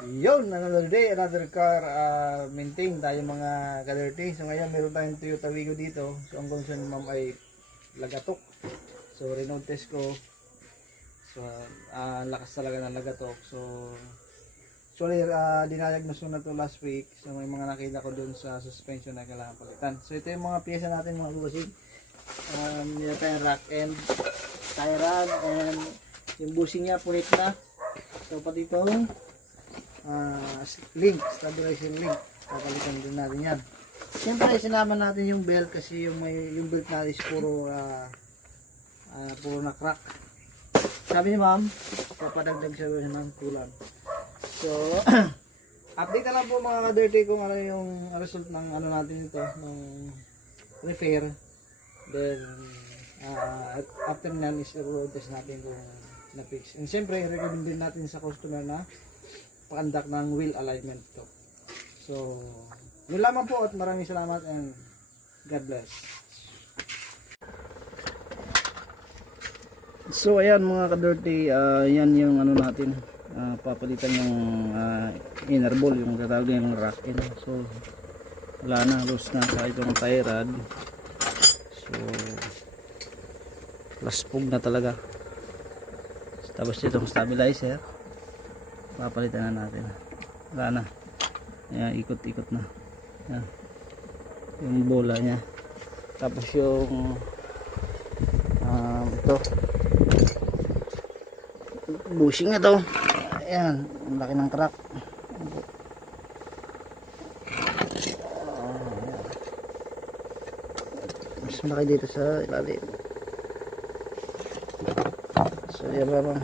Yun, another day, another car maintain tayo mga ka-dirty. So ngayon meron tayong Toyota Wigo dito. So ang concern ma'am ay lagatok. So renote test ko. So lakas talaga ng lagatok. So actually dinayagnos ko na to last week. So may mga nakita ko dun sa suspension na kailangan palitan. So ito yung mga piyesa natin mga busing. Meron tayong rack end, tie rod, and yung bushing niya punit na. So pati itong link, stabilizing link, papalitan din natin yan. Siyempre sinama natin yung belt kasi yung belt natin is puro na crack. Sabi ni ma'am, papadagdag siya ng kulang. So update na lang po mga ka-dirty kung ano yung result ng ano natin ito, ng repair. Then after nyan is i-road test natin kung na-fix. And siyempre recommend din natin sa customer na pakandak ng wheel alignment to. So, yun lamang po at maraming salamat and God bless. So, ayan mga ka-dirty, yan yung ano natin, papalitan yung inner ball, yung tatawag yung rack in. So, wala na, loose na sa itong tie rod. So, laspog na talaga. Tapos itong stabilizer papalitan na natin. Wala na. Ayan, ikot-ikot na. Ayan. Yung bola nya. Tapos yung ito bushing na to. Ayan, ang laki ng crack. Mas malaki dito sa ilalim. So yan ba